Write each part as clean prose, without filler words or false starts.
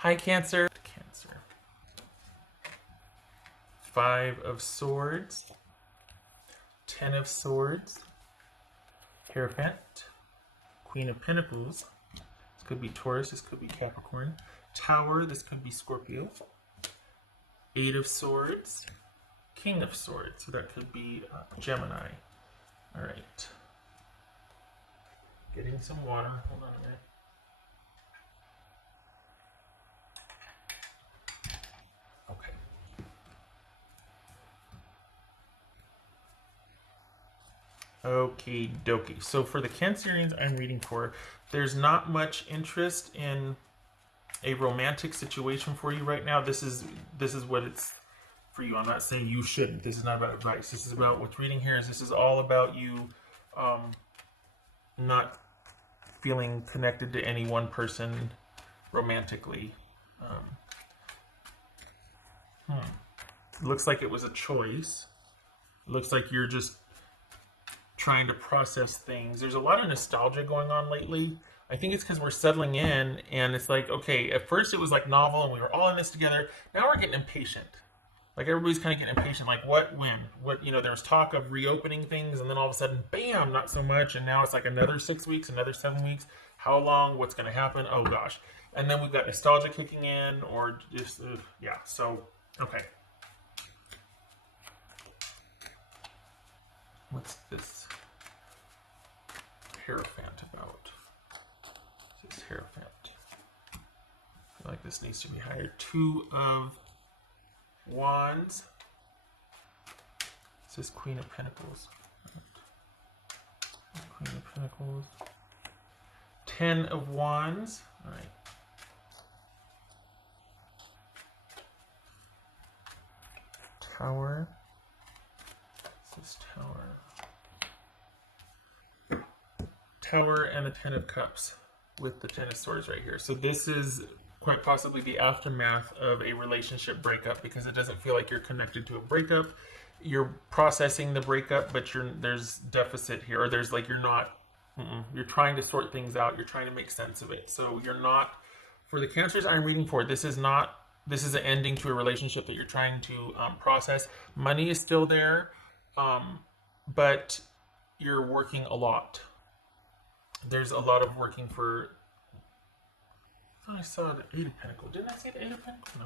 Hi, Cancer. Cancer. 5 of Swords. 10 of Swords. Hierophant. Queen of Pentacles. This could be Taurus. This could be Capricorn. Tower. This could be Scorpio. 8 of Swords. King of Swords. So that could be Gemini. All right. Getting some water. Hold on a minute. Okay. Okie dokie. So for the Cancerians I'm reading for, there's not much interest in a romantic situation for you right now. This is what it's for you. I'm not saying you shouldn't. This is not about advice. This is about what's reading here is this is all about you not feeling connected to any one person romantically. Looks like it was a choice. Looks like you're just trying to process things. There's a lot of nostalgia going on lately. I think it's because we're settling in and it's like, okay, at first it was like novel and we were all in this together. Now we're getting impatient. Like everybody's kind of getting impatient. Like what, when, what, there was talk of reopening things and then all of a sudden, bam, not so much. And now it's like another 6 weeks, another 7 weeks. How long? What's going to happen? Oh gosh. And then we've got nostalgia kicking in or just, yeah. So, okay. What's this Hierophant about? This Hierophant. I feel like this needs to be higher. 2 of Wands. This is Queen of Pentacles. Queen of Pentacles. 10 of Wands. All right. Tower. This is Tower. Tower and the 10 of Cups with the 10 of Swords right here. So this is quite possibly the aftermath of a relationship breakup because it doesn't feel like you're connected to a breakup. You're processing the breakup, but there's deficit here, or there's like you're not. You're trying to sort things out. You're trying to make sense of it. So you're not. For the Cancers I'm reading for, this is not. This is an ending to a relationship that you're trying to process. Money is still there, but you're working a lot. There's a lot of working for. I saw the 8 of Pentacles. Didn't I say the 8 of Pentacles? No.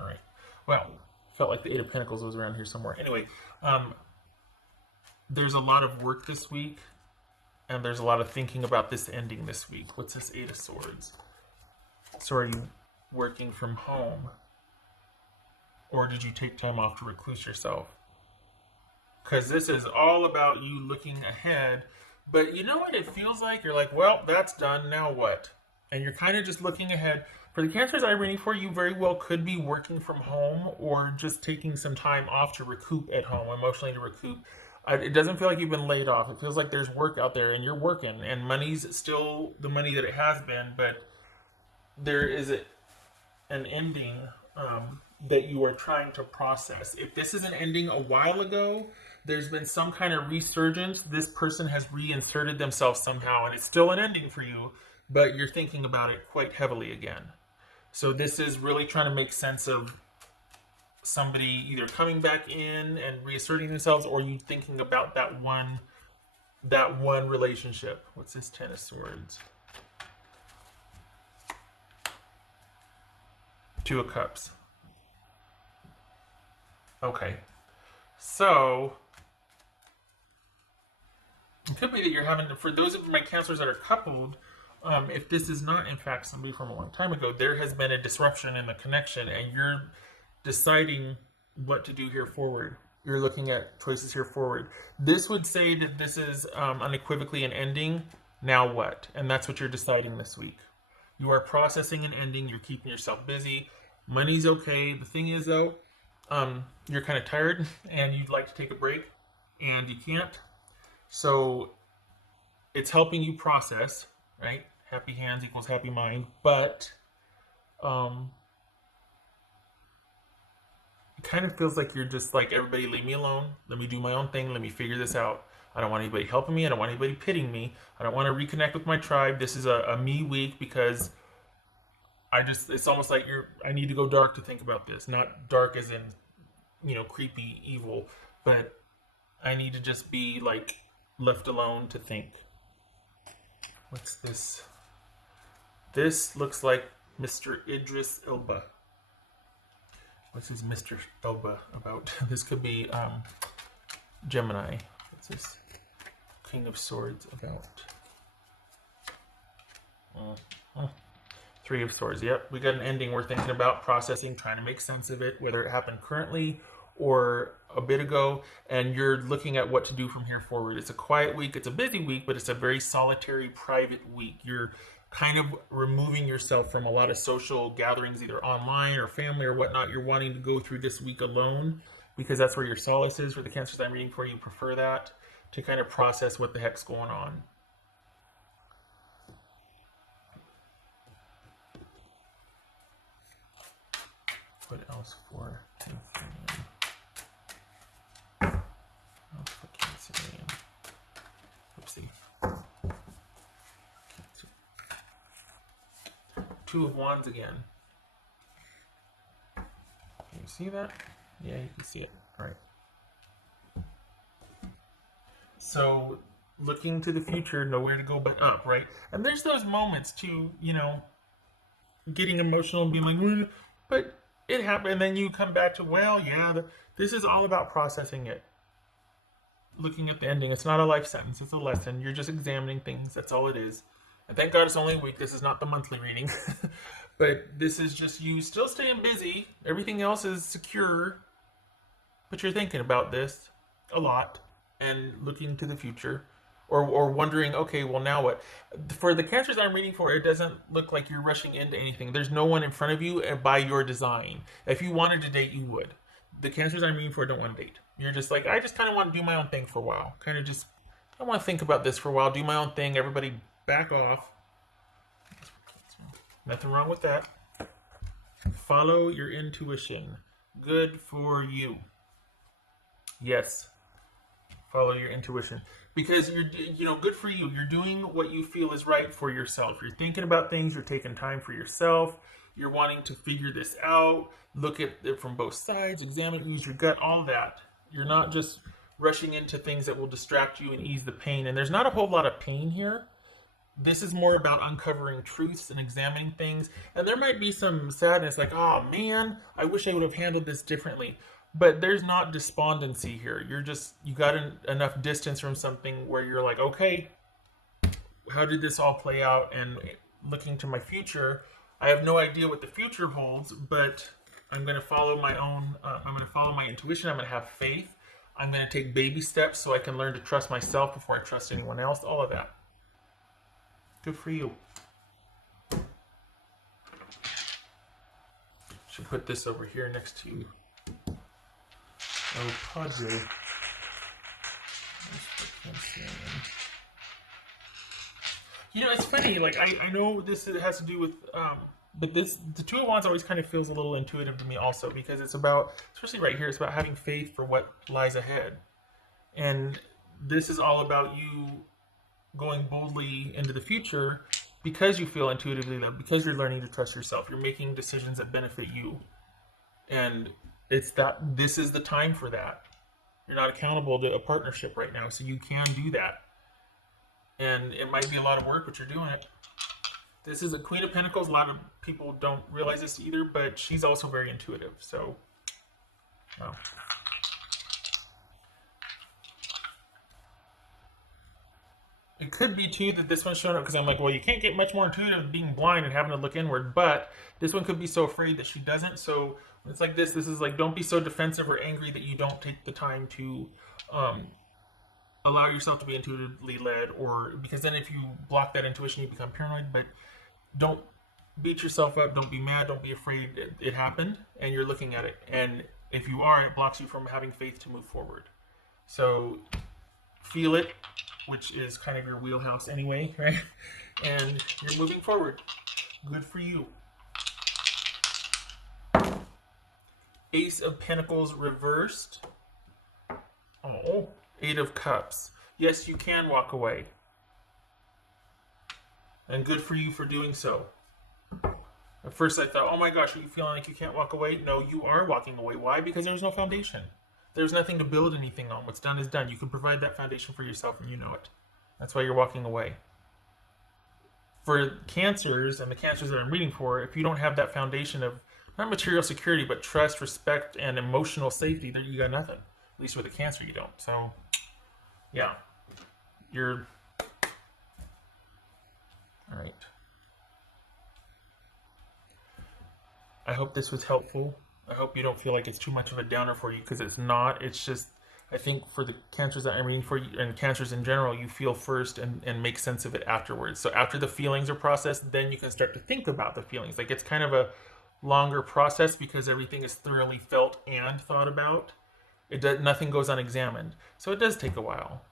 All right. Well, felt like the 8 of Pentacles was around here somewhere. Anyway, there's a lot of work this week, and there's a lot of thinking about this ending this week. What's this 8 of Swords? So are you working from home? Or did you take time off to recluse yourself? Because this is all about you looking ahead. But you know what it feels like? You're like, well, that's done. Now what? And you're kind of just looking ahead. For the Cancers I'm reading for, you very well could be working from home or just taking some time off to recoup at home, emotionally to recoup. It doesn't feel like you've been laid off. It feels like there's work out there and you're working. And money's still the money that it has been, but there is an ending that you are trying to process. If this is an ending a while ago, there's been some kind of resurgence. This person has reinserted themselves somehow, and it's still an ending for you, but you're thinking about it quite heavily again. So this is really trying to make sense of somebody either coming back in and reasserting themselves, or you thinking about that one relationship. What's this 10 of Swords? 2 of Cups. Okay. So it could be that you're having, for those of my Cancers that are coupled, if this is not in fact somebody from a long time ago, there has been a disruption in the connection and you're deciding what to do here forward. You're looking at choices here forward. This would say that this is unequivocally an ending. Now what? And that's what you're deciding this week. You are processing an ending. You're keeping yourself busy. Money's okay. The thing is though, you're kind of tired and you'd like to take a break and you can't. So it's helping you process, right? Happy hands equals happy mind. But it kind of feels like you're just like, everybody leave me alone. Let me do my own thing. Let me figure this out. I don't want anybody helping me. I don't want anybody pitying me. I don't want to reconnect with my tribe. This is a me week because it's almost like I need to go dark to think about this. Not dark as in, creepy, evil, but I need to just be like left alone to think. What's this? This looks like Mr. Idris Elba. What's this Mr. Elba about? This could be Gemini. What's this? King of Swords about? Three of Swords. Yep, we got an ending we're thinking about, processing, trying to make sense of it, whether it happened currently or a bit ago, and you're looking at what to do from here forward. It's a quiet week, it's a busy week, but it's a very solitary, private week. You're kind of removing yourself from a lot of social gatherings, either online or family or whatnot. You're wanting to go through this week alone because that's where your solace is. For the Cancers I'm reading for, you prefer that to kind of process what the heck's going on. What else for Cancerian? What else for Cancerian? Oopsie. Two of Wands again. Can you see that? Yeah, you can see it. All right. So, looking to the future, nowhere to go but up, right? And there's those moments too, getting emotional and being like, but it happened, and then you come back to, well, yeah, this is all about processing it. Looking at the ending, it's not a life sentence, it's a lesson. You're just examining things, that's all it is. And thank God it's only a week, this is not the monthly reading. But this is just you still staying busy, everything else is secure, but you're thinking about this a lot, and looking to the future. Or wondering, okay, well, now what? For the Cancers I'm reading for, it doesn't look like you're rushing into anything. There's no one in front of you by your design. If you wanted to date, you would. The Cancers I'm reading for don't want to date. You're just like, I just kind of want to do my own thing for a while. I want to think about this for a while, do my own thing. Everybody back off. Nothing wrong with that. Follow your intuition. Good for you. Yes. Follow your intuition. Because good for you. You're doing what you feel is right for yourself. You're thinking about things. You're taking time for yourself. You're wanting to figure this out. Look at it from both sides. Examine it. Use your gut. All that. You're not just rushing into things that will distract you and ease the pain. And there's not a whole lot of pain here. This is more about uncovering truths and examining things. And there might be some sadness like, oh man, I wish I would have handled this differently. But there's not despondency here. You got enough distance from something where you're like, okay, how did this all play out? And looking to my future, I have no idea what the future holds, but I'm going to follow my own, I'm going to follow my intuition. I'm going to have faith. I'm going to take baby steps so I can learn to trust myself before I trust anyone else. All of that. Good for you. Should put this over here next to you. Oh, Padre. It's funny, like, I know this has to do with, but the Two of Wands always kind of feels a little intuitive to me also, because it's about, especially right here, it's about having faith for what lies ahead. And this is all about you going boldly into the future because you feel intuitively that, because you're learning to trust yourself, you're making decisions that benefit you. And this is the time for that. You're not accountable to a partnership right now, so you can do that. And it might be a lot of work, but you're doing it. This is a Queen of Pentacles. A lot of people don't realize this either, but she's also very intuitive. So, well. It could be, too, that this one's showing up because I'm like, well, you can't get much more intuitive than being blind and having to look inward. But this one could be so afraid that she doesn't. So when it's like this is like, don't be so defensive or angry that you don't take the time to allow yourself to be intuitively led. Or because then if you block that intuition, you become paranoid. But don't beat yourself up. Don't be mad. Don't be afraid it happened. And you're looking at it. And if you are, it blocks you from having faith to move forward. So feel it, which is kind of your wheelhouse anyway, right? And you're moving forward. Good for you. Ace of Pentacles reversed. Oh, Eight of Cups. Yes, you can walk away. And good for you for doing so. At first I thought, oh my gosh, are you feeling like you can't walk away? No, you are walking away. Why? Because there's no foundation. There's nothing to build anything on. What's done is done. You can provide that foundation for yourself and you know it. That's why you're walking away. For cancers and the cancers that I'm reading for, if you don't have that foundation of not material security, but trust, respect, and emotional safety, then you got nothing. At least with a cancer, you don't. So, yeah. You're. All right. I hope this was helpful. I hope you don't feel like it's too much of a downer for you because it's not. It's just, I think for the cancers that I'm reading for you and cancers in general, you feel first and make sense of it afterwards. So after the feelings are processed, then you can start to think about the feelings. Like it's kind of a longer process because everything is thoroughly felt and thought about. Nothing goes unexamined. So it does take a while.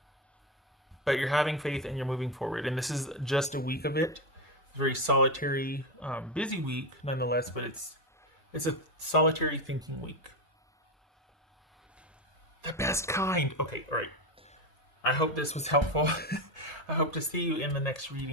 But you're having faith and you're moving forward. And this is just a week of it. It's a very solitary, busy week nonetheless, but it's a solitary thinking week. The best kind. Okay, all right. I hope this was helpful. I hope to see you in the next reading.